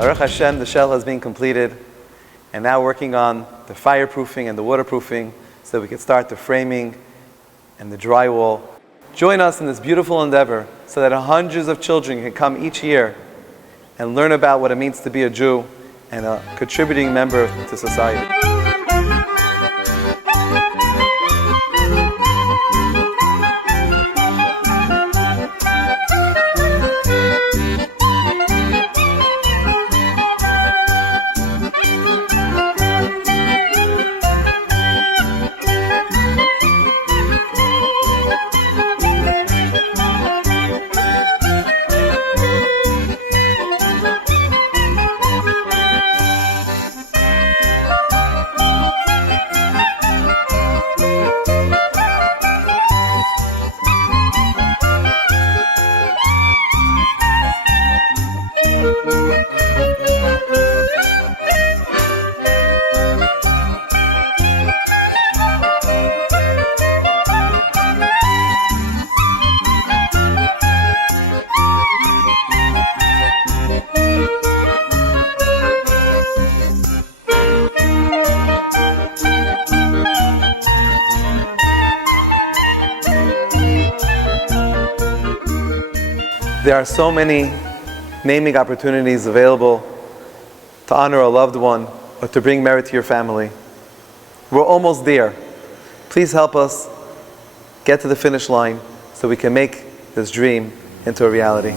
Baruch Hashem, the shell has been completed, and now working on the fireproofing and the waterproofing so we can start the framing and the drywall. Join us in this beautiful endeavor so that hundreds of children can come each year and learn about what it means to be a Jew and a contributing member to society. There are so many naming opportunities available to honor a loved one or to bring merit to your family. We're almost there. Please help us get to the finish line so we can make this dream into a reality.